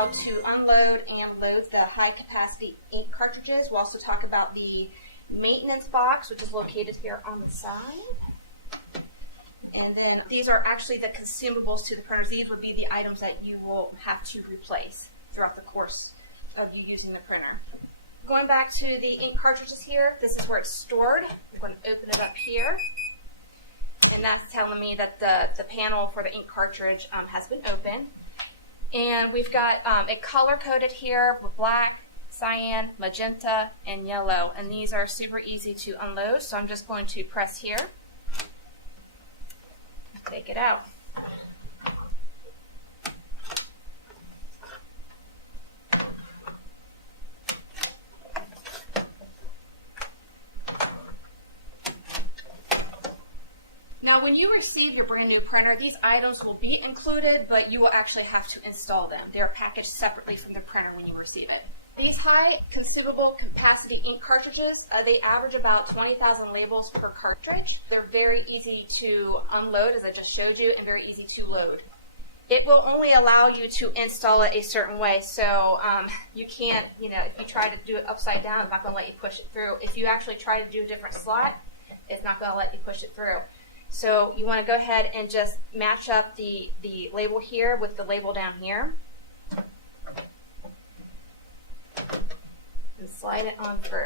how to unload and load the high-capacity ink cartridges. We'll also talk about the maintenance box, which is located here on the side. And then these are actually the consumables to the printers. These would be the items that you will have to replace throughout the course of you using the printer. Going back to the ink cartridges here, this is where it's stored. I'm going to open it up here. And that's telling me that the panel for the ink cartridge has been opened. And we've got it color-coded here with black, cyan, magenta, and yellow. And these are super easy to unload, so I'm just going to press here. Take it out. Now, when you receive your brand new printer, these items will be included, but you will actually have to install them. They are packaged separately from the printer when you receive it. These high consumable capacity ink cartridges, they average about 20,000 labels per cartridge. They're very easy to unload, as I just showed you, and very easy to load. It will only allow you to install it a certain way, so you can't, if you try to do it upside down, it's not going to let you push it through. If you actually try to do a different slot, it's not going to let you push it through. So you want to go ahead and just match up the label here with the label down here. And slide it on through.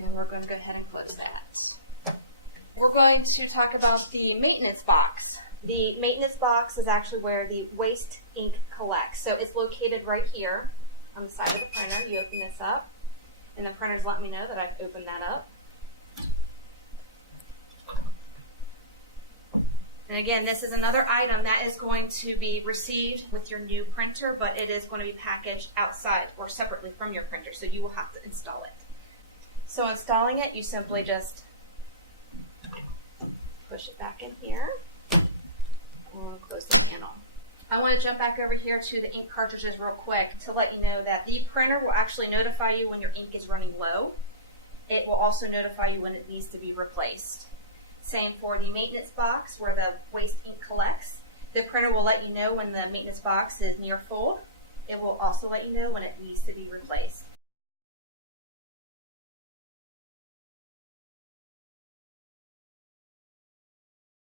And we're going to go ahead and close that. We're going to talk about the maintenance box. The maintenance box is actually where the waste ink collects. So it's located right here on the side of the printer. You open this up, and the printer's letting me know that I've opened that up. And again, this is another item that is going to be received with your new printer, but it is going to be packaged outside or separately from your printer, so you will have to install it. So installing it, you simply just push it back in here. And close the panel. I want to jump back over here to the ink cartridges real quick to let you know that the printer will actually notify you when your ink is running low. It will also notify you when it needs to be replaced. Same for the maintenance box where the waste ink collects. The printer will let you know when the maintenance box is near full. It will also let you know when it needs to be replaced.